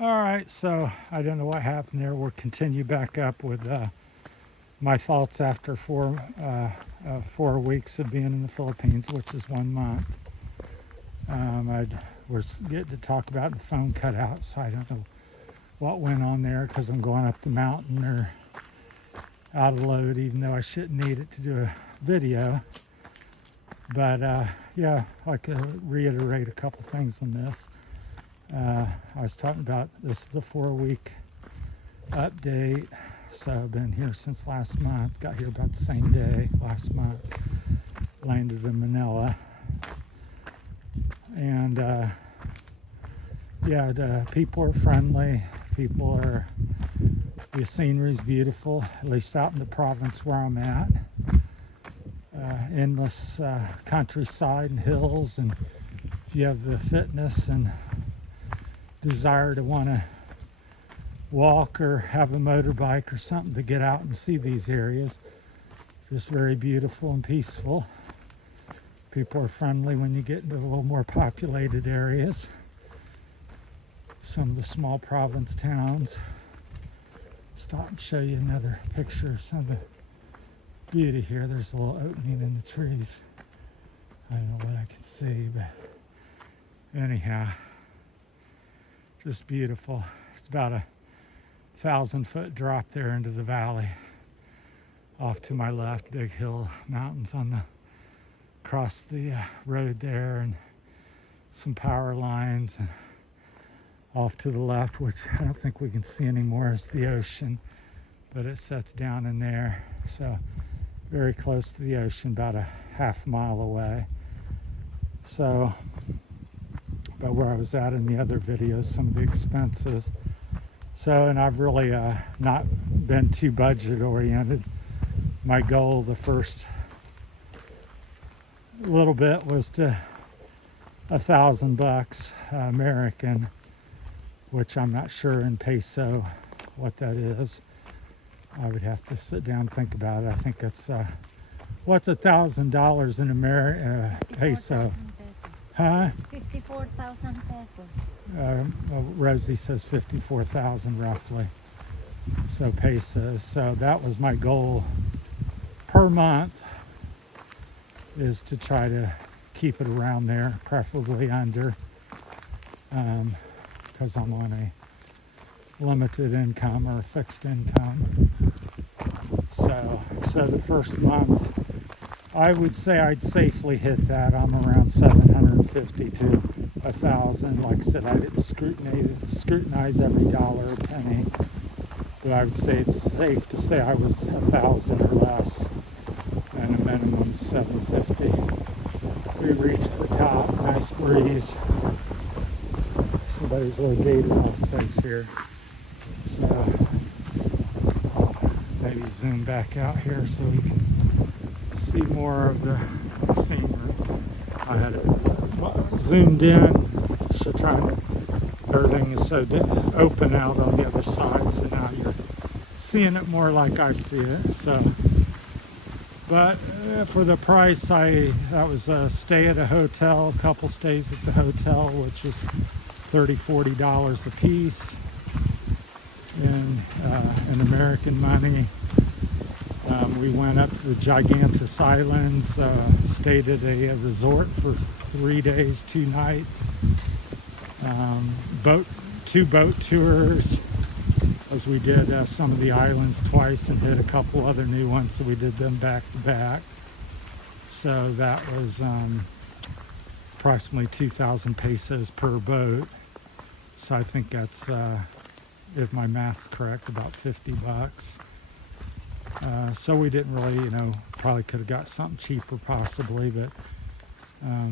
All right, so I don't know what happened there. We'll continue back up with my thoughts after 4 weeks of being in the Philippines, which is 1 month. I was getting to talk about the phone cut out, so I don't know what went on there because I'm going up the mountain or out of load, even though I shouldn't need it to do a video. But yeah, I could reiterate a couple things on this. I was talking about this is the 4-week update. So I've been here since last month. Got here about the same day last month. Landed in Manila. And yeah, the people are friendly. The scenery's beautiful, at least out in the province where I'm at. Endless countryside and hills, and if you have the fitness and desire to want to walk or have a motorbike or something to get out and see these areas, just very beautiful and peaceful. People are friendly when you get into a little more populated areas. Some of the small province towns. Stop and show you another picture of some of the beauty here. There's a little opening in the trees. I don't know what I can see, but anyhow, just beautiful. It's about a 1,000-foot drop there into the valley. Off to my left, big hill mountains across the road there, and some power lines. And off to the left, which I don't think we can see anymore, is the ocean, but it sets down in there. So very close to the ocean, about a half-mile away. So, but where I was at in the other videos, some of the expenses. So, and I've really not been too budget oriented. My goal the first little bit was to $1,000 American, which I'm not sure in peso what that is. I would have to sit down and think about it. I think it's what's $1,000 in peso? Huh? 54,000 pesos. Well, Rosie says 54,000 roughly. So pesos. So that was my goal per month, is to try to keep it around there, preferably under, because I'm on a limited income or a fixed income. So the first month, I would say I'd safely hit that. I'm around 750 to 1,000. Like I said, I didn't scrutinize every dollar or penny, but I would say it's safe to say I was 1,000 or less, and a minimum 750. We reached the top, nice breeze. Somebody's little gated off place here. So maybe zoom back out here so we can see more of the scenery. I had it zoomed in, so everything is so open out on the other side, so now you're seeing it more like I see it. So, but for the price, that was a stay at a hotel, a couple stays at the hotel, which is $30-$40 a piece in American money. We went up to the Gigantus Islands, stayed at a resort for 3 days, 2 nights. Two boat tours, as we did some of the islands twice and hit a couple other new ones, so we did them back to back. So that was approximately 2,000 pesos per boat. So I think that's, if my math's correct, about $50. So we didn't really, probably could have got something cheaper possibly, but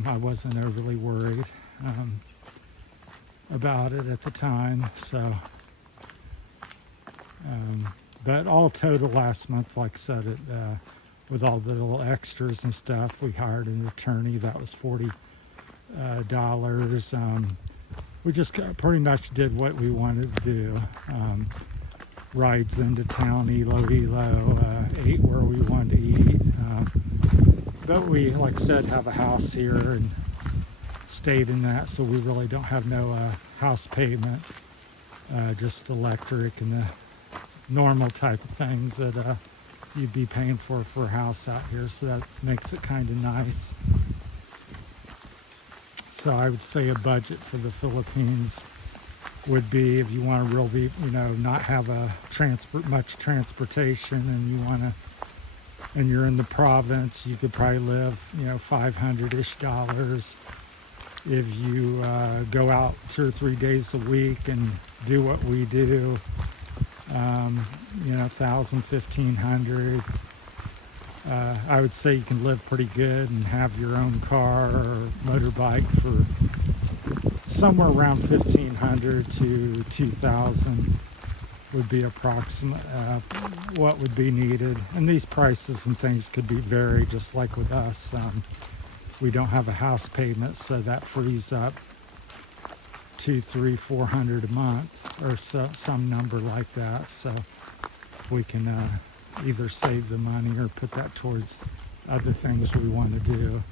I wasn't overly worried about it at the time. So, but all total last month, like I said, with all the little extras and stuff, we hired an attorney. That was $40. We just pretty much did what we wanted to do. Rides into town, Iloilo, ate where we wanted to eat. But we, like I said, have a house here and stayed in that, so we really don't have no house payment. just electric and the normal type of things that you'd be paying for a house out here. So that makes it kind of nice. So I would say a budget for the Philippines would be, if you want to really, not have much transportation, and and you're in the province, you could probably live, $500-ish. If you go out 2 or 3 days a week and do what we do, 1,000, 1,500. I would say you can live pretty good and have your own car or motorbike for somewhere around 1,500 to 2,000 would be approximate what would be needed. And these prices and things could be varied, just like with us. We don't have a house payment, so that frees up 200, 300, 400 a month, or some number like that. So we can either save the money or put that towards other things we want to do.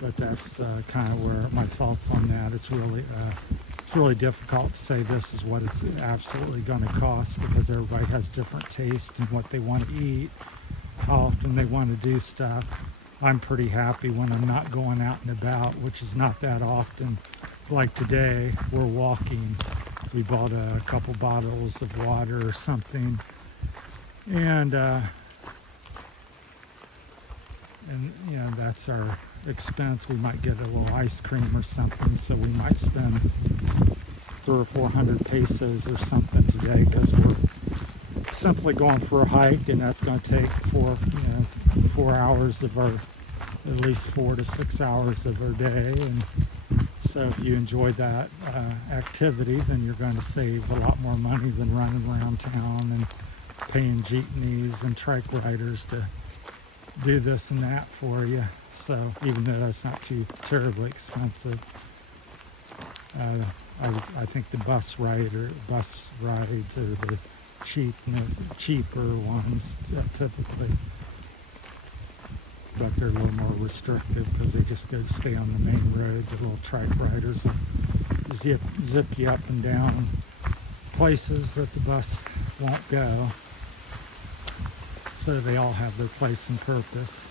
But that's kind of where my thoughts on that. It's really difficult to say this is what it's absolutely going to cost, because everybody has different taste in what they want to eat, how often they want to do stuff. I'm pretty happy when I'm not going out and about, which is not that often. Like today, we're walking. We bought a couple bottles of water or something, and that's our expense. We might get a little ice cream or something, so we might spend 300 or 400 pesos or something today, because we're simply going for a hike, and that's going to take 4 hours of our, at least 4 to 6 hours of our day. And so if you enjoy that activity, then you're going to save a lot more money than running around town and paying jeepneys and trike riders to do this and that for you. So even though that's not too terribly expensive, I think the bus rides are the cheaper ones typically, but they're a little more restrictive because they just go stay on the main road. The little trike riders will zip you up and down places that the bus won't go. So they all have their place and purpose.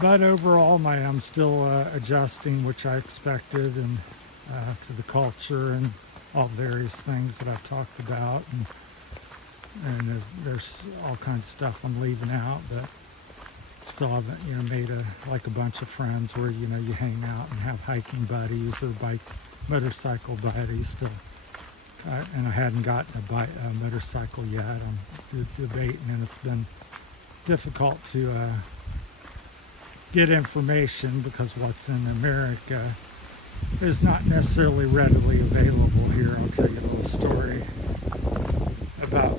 But overall, I'm still adjusting, which I expected, and to the culture and all various things that I've talked about, and there's all kinds of stuff I'm leaving out, but still haven't made a bunch of friends where you hang out and have hiking buddies or motorcycle buddies still. And I hadn't gotten a motorcycle yet. I'm debating, and it's been difficult to get information, because what's in America is not necessarily readily available here. I'll tell you a little story about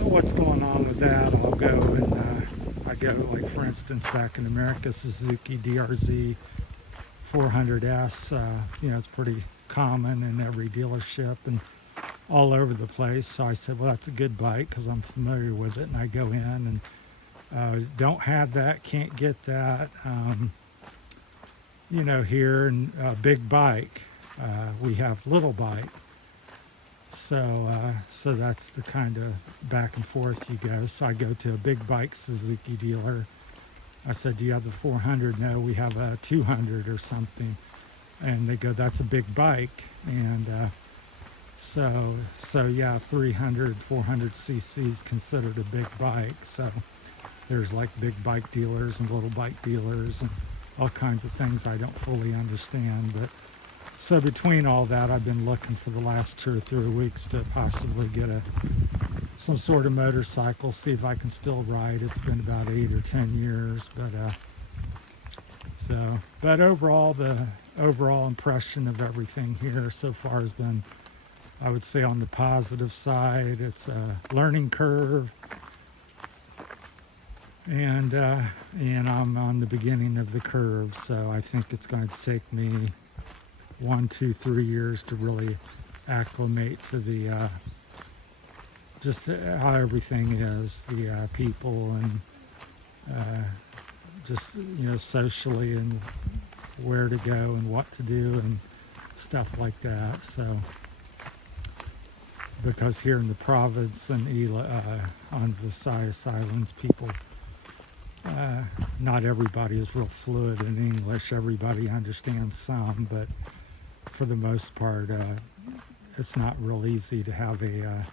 what's going on with that. I'll go and I go, like for instance, back in America, Suzuki DRZ 400S. It's pretty common in every dealership and all over the place. So I said, well, that's a good bike because I'm familiar with it. And I go in and don't have that, can't get that. Here in big bike, we have little bike. So that's the kind of back and forth you go. So I go to a big bike Suzuki dealer. I said, do you have the 400? No, we have a 200 or something. And they go, that's a big bike. And so yeah, 300, 400 cc's considered a big bike. So there's like big bike dealers and little bike dealers and all kinds of things I don't fully understand. But so between all that, I've been looking for the last 2 or 3 weeks to possibly get some sort of motorcycle, see if I can still ride. It's been about 8 or 10 years, but overall, the overall impression of everything here so far has been, I would say, on the positive side. It's a learning curve, and I'm on the beginning of the curve, so I think it's going to take me 1, 2, 3 years to really acclimate to the just how everything is, the people, and just socially, and where to go and what to do and stuff like that. So because here in the province and on the Visayas Islands, people, not everybody is real fluid in English. Everybody understands some, but for the most part, it's not real easy to have a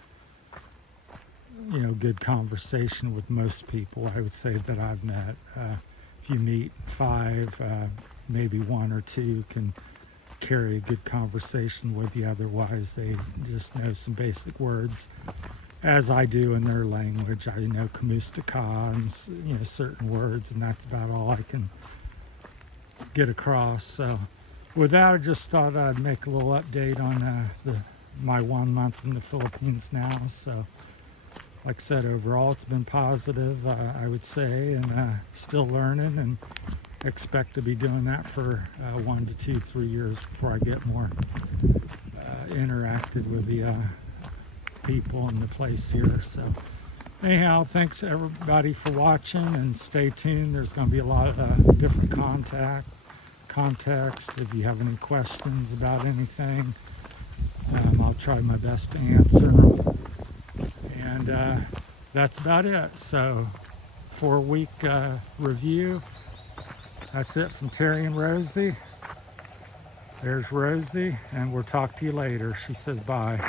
good conversation with most people. I would say that I've met. If you meet 5, maybe 1 or 2 can carry a good conversation with you. Otherwise, they just know some basic words, as I do in their language. I know kamusta ka and certain words, and that's about all I can get across. So with that, I just thought I'd make a little update on my 1 month in the Philippines now. So like I said, overall it's been positive, I would say, and still learning, and expect to be doing that for 1 to 2, 3 years before I get more interacted with the people in the place here. So anyhow, thanks everybody for watching, and stay tuned. There's going to be a lot of different context. If you have any questions about anything, I'll try my best to answer them. And that's about it. So 4-week review. That's it from Terry and Rosie. There's Rosie, and we'll talk to you later. She says bye.